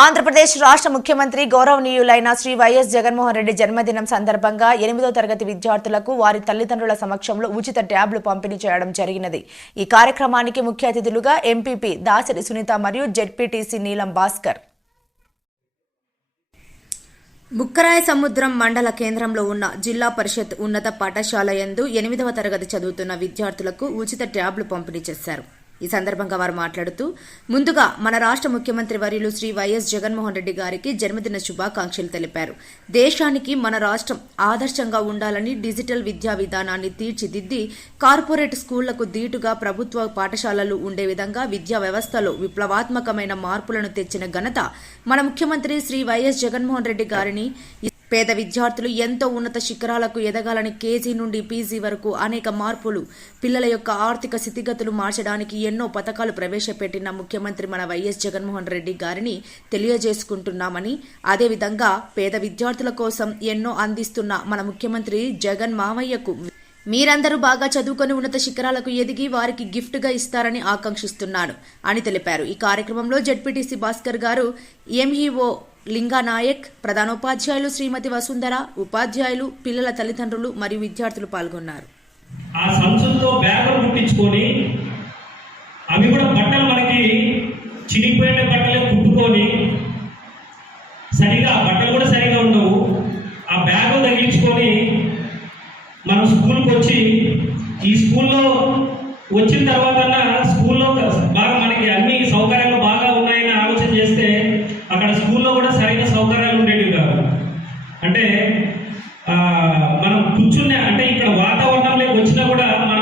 ఆంధ్రప్రదేశ్ రాష్ట్ర ముఖ్యమంత్రి గౌరవనీయులైన శ్రీ వైఎస్ జగన్మోహన్ రెడ్డి జన్మదినం సందర్భంగా ఎనిమిదో తరగతి విద్యార్థులకు వారి తల్లిదండ్రుల సమక్షంలో ఉచిత ట్యాబ్లు పంపిణీ చేయడం జరిగినది. ఈ కార్యక్రమానికి ముఖ్య అతిథులుగా ఎంపీపీ దాసరి సునీత మరియు జెడ్పీటీసీ నీలం భాస్కర్. బుక్కరాయ సముద్రం మండల కేంద్రంలో ఉన్న జిల్లా పరిషత్ ఉన్నత పాఠశాల యందు ఎనిమిదవ తరగతి చదువుతున్న విద్యార్థులకు ఉచిత ట్యాబ్లు పంపిణీ చేశారు. ఈ సందర్భంగా వారు మాట్లాడుతూ ముందుగా మన రాష్ట్ర ముఖ్యమంత్రి వర్యులు శ్రీ వైఎస్ జగన్మోహన్ రెడ్డి గారికి జన్మదిన శుభాకాంక్షలు తెలిపారు. దేశానికి మన రాష్ట్రం ఆదర్శంగా ఉండాలని డిజిటల్ విద్యా విధానాన్ని తీర్చిదిద్ది కార్పొరేట్ స్కూళ్ళకు దీటుగా ప్రభుత్వ పాఠశాలలు ఉండే విధంగా విద్యా వ్యవస్థలో విప్లవాత్మకమైన మార్పులను తెచ్చిన ఘనత మన ముఖ్యమంత్రి శ్రీ వైఎస్ జగన్మోహన్ రెడ్డి గారిని పేద విద్యార్థులు ఎంతో ఉన్నత శిఖరాలకు ఎదగాలని కేజీ నుండి పీజీ వరకు అనేక మార్పులు పిల్లల యొక్క ఆర్థిక స్థితిగతులు మార్చడానికి ఎన్నో పథకాలు ప్రవేశపెట్టిన ముఖ్యమంత్రి మన వైఎస్ జగన్మోహన్ రెడ్డి గారిని తెలియజేసుకుంటున్నామని అదేవిధంగా పేద విద్యార్థుల కోసం ఎన్నో అందిస్తున్న మన ముఖ్యమంత్రి జగన్ మామయ్యకు మీరందరూ బాగా చదువుకొని ఉన్నత శిఖరాలకు ఎదిగి వారికి గిఫ్ట్గా ఇస్తారని ఆకాంక్షిస్తున్నాను అని తెలిపారు. ఈ కార్యక్రమంలో జడ్పీటీసీ భాస్కర్ గారు ఎంఈఓ లింగానాయక్ ప్రధానోపాధ్యాయులు శ్రీమతి వసుంధర ఉపాధ్యాయులు పిల్లల తల్లిదండ్రులు మరియు విద్యార్థులు పాల్గొన్నారు. ఆ సంచులతో బ్యాగులు కుట్టించుకొని అవి కూడా బట్టలు మనకి చినిగిపోయిన బట్టలే కుట్టుకొని సరిగా బట్టలు కూడా సరిగా ఉండవు. ఆ బ్యాగు తగిలించుకొని మనం స్కూల్కి వచ్చి ఈ స్కూల్లో వచ్చిన తర్వాత అంటే ఆ, మనం కూర్చునే అంటే ఇక్కడ వాతావరణంలోకి వచ్చినా కూడా మనం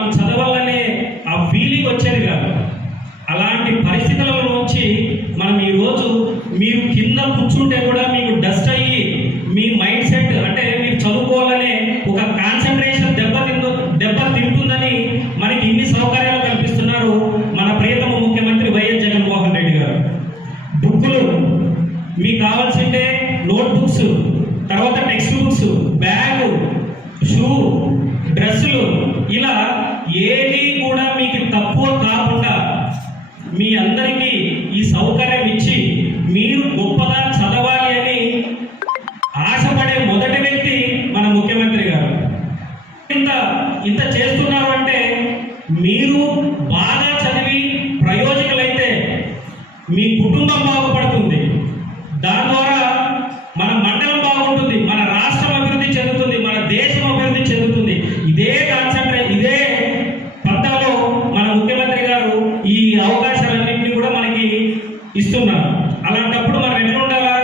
ఇస్తున్నారు అలాంటప్పుడు మనం ఎట్లా ఉండాలా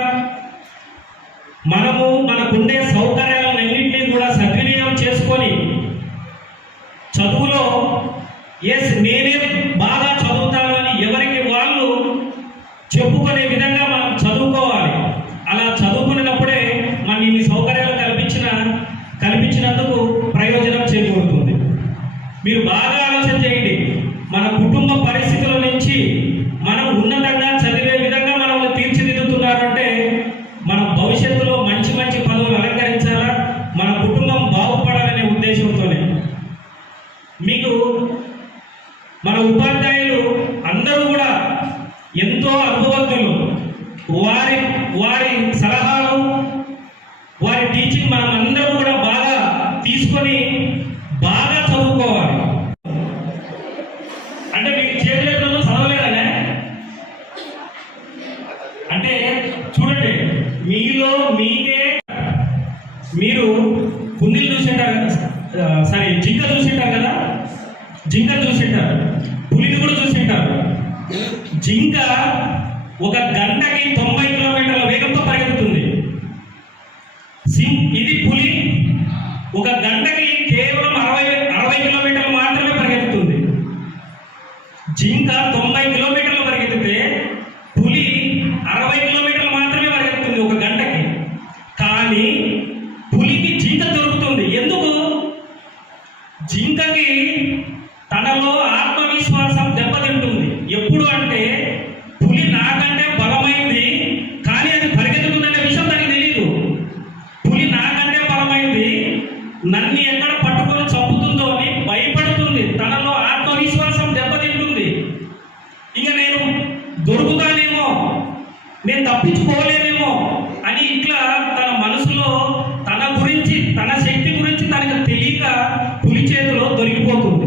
మనము మనకుండే సౌకర్యాలన్నింటినీ కూడా సద్వినియోగం చేసుకొని చదువులో ఎస్ నేనే బాగా చదువుతాను అని ఎవరికి వాళ్ళు చెప్పుకునే విధంగా మనం చదువుకోవాలి. అలా చదువుకున్నప్పుడే మన ఇన్ని సౌకర్యాలు కల్పించిన కల్పించినందుకు ప్రయోజనం చేకూరుతుంది. మీరు బాగా ఆలోచన చేయండి. మన కుటుంబ పరిస్థితుల నుంచి మనం ఉన్నతంగా చదివే విధంగా మనల్ని తీర్చిదిద్దుతున్నారంటే మన భవిష్యత్తులో మంచి మంచి పదవులు అలంకరించాలా మన కుటుంబం బాగుపడాలనే ఉద్దేశంతోనే మీకు మన ఉపాధ్యాయులు అందరూ కూడా ఎంతో అనుభవజ్ఞులు వారి వారి సలహాలు వారి టీచింగ్ మనం అందరం కూడా బాగా తీసుకొని బాగా చదువుకోవాలి. అంటే మీకు చేతులెట్లు చదవలేదనే? అంటే చూడండి మీలో మీకే మీరు కుందిలు చూసింటారు సారీ జింక చూసింటారు కదా? జింక చూసింటారు పులిని కూడా చూసింటారు జింక ఒక గంటకి తొంభై కిలోమీటర్ల వేగంతో పరిగెత్తుతుంది. ఎక్కడ పట్టుకొని చంపుతుందో అని భయపడుతుంది. తనలో ఆత్మవిశ్వాసం దెబ్బతింటుంది. ఇక నేను దొరుకుతానేమో నేను తప్పి తప్పించుకోలేమేమో అని ఇట్లా తన మనసులో తన గురించి తన శక్తి గురించి తనకు తెలియక పులి చేతిలో దొరికిపోతుంది.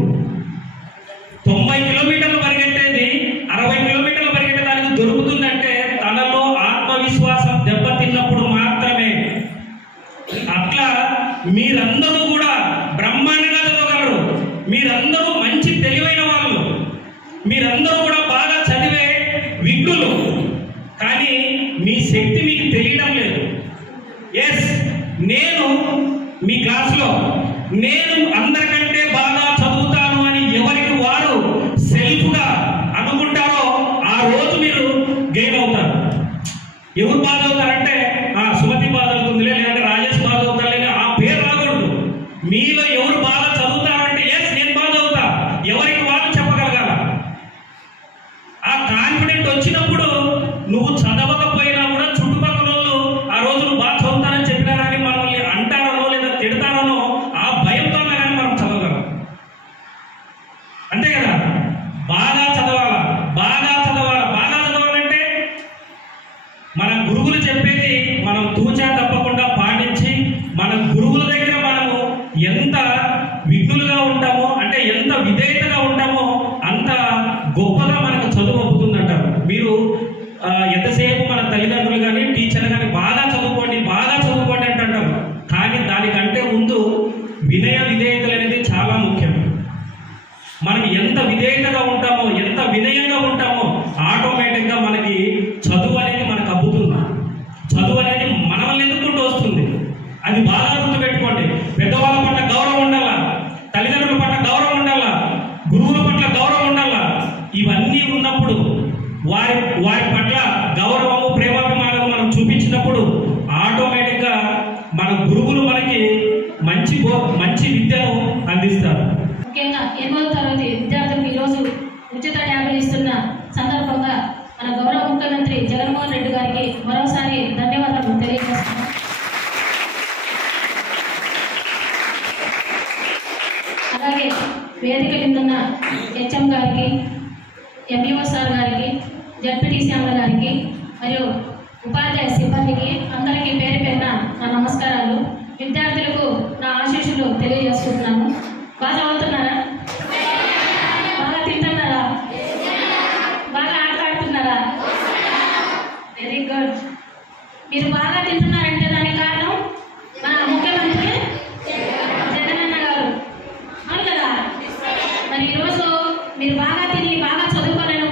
తొంభై కిలోమీటర్లు పరిగెట్టేది అరవై కిలోమీటర్లు పరిగెట్టడానికి దొరుకుతుందంటే తనలో ఆత్మవిశ్వాసం దెబ్బతిన్నప్పుడు మాత్రమే. అట్లా మీరందరూ అందరికంటే బాగా చదువుతాను అని ఎవరికి వారు సెల్ఫ్గా అనుకుంటారో ఆ రోజు మీరు గెయిన్ అవుతారు. ఎవరు బాధ అవుతారంటే ఆ సుమతి బాధ అవుతుందిలే లేదంటే రాజేష్ బాధ అవుతారులే ఆ పేరు రాకూడదు. మీలో ఎవరు బాగా చదువుతారంటే ఎస్ నేను బాధ అవుతా ఎవరికి వాళ్ళు చెప్పగలగాల? ఆ కాన్ఫిడెంట్ వచ్చినప్పుడు నువ్వు చదవక విధేయులుగా ఉంటామో అంటే ఎంత విధేయతగా ఉంటామో అంత గొప్పగా మనకు చదువు అవుతుందంటారు. మీరు ఎంతసేపు మన తల్లిదండ్రులు కానీ టీచర్ కానీ బాగా చదువుకోండి బాగా చదువుకోండి అంటుంటారు కానీ దానికంటే ముందు వినయ విధేయతలు అనేది చాలా ముఖ్యం. మనం ఎంత విధేయతగా ఉంటామో ఎంత వినయంగా ఉంటామో ఆటోమేటిక్గా మనకి చదువు అనేది మనకు అబ్బుతుంది. చదువు అనేది మనల్ని ఎదుర్కొంటూ వస్తుంది. అది బాగా గుర్తుపెట్టుకోండి పెద్దవాళ్ళ పట్ల గౌరవం ఉండాలా తల్లిదండ్రుల పట్ల గౌరవం ఉండాలా గురువుల పట్ల గౌరవం ఉండాలా ఇవన్నీ ఉన్నప్పుడు వారి వారి పట్ల గౌరవము ప్రేమాభిమానము మనం చూపించినప్పుడు ఆటోమేటిక్గా మన గురువులు మనకి మంచి బో- మంచి విద్యను అందిస్తారు ముఖ్యంగా ఎనిమిదవ తరగతి విద్యార్థులకు ఈరోజు ఉచిత ట్యాబ్లు ఇస్తున్న సందర్భంగా మన గౌరవ ముఖ్యమంత్రి జగన్మోహన్ రెడ్డి గారికి మరోసారి ధన్యవాదాలు తెలియజేస్తున్నాం. అలాగే వేదిక కిందన్న హెచ్ఎం గారికి ఎంఈఓ సార్ గారికి జడ్పీటీసీ అమ్మ గారికి మరియు ఉపాధ్యాయ సిబ్బందికి అందరికీ పేరు పేరున నా నమస్కారాలు. విద్యార్థులకు నా ఆశీస్సులు తెలియజేస్తున్నాను. బాగా చదువుతున్నారా బాగా తింటున్నారా బాగా ఆట ఆడుతున్నారా వెరీ గుడ్ మీరు బాగా తింటున్నారంటే దానికి కారణం మన ముఖ్యమంత్రి జగనన్న గారు అవును కదా మరి ఈరోజు మీరు బాగా తిని బాగా చదువుకోవాలనే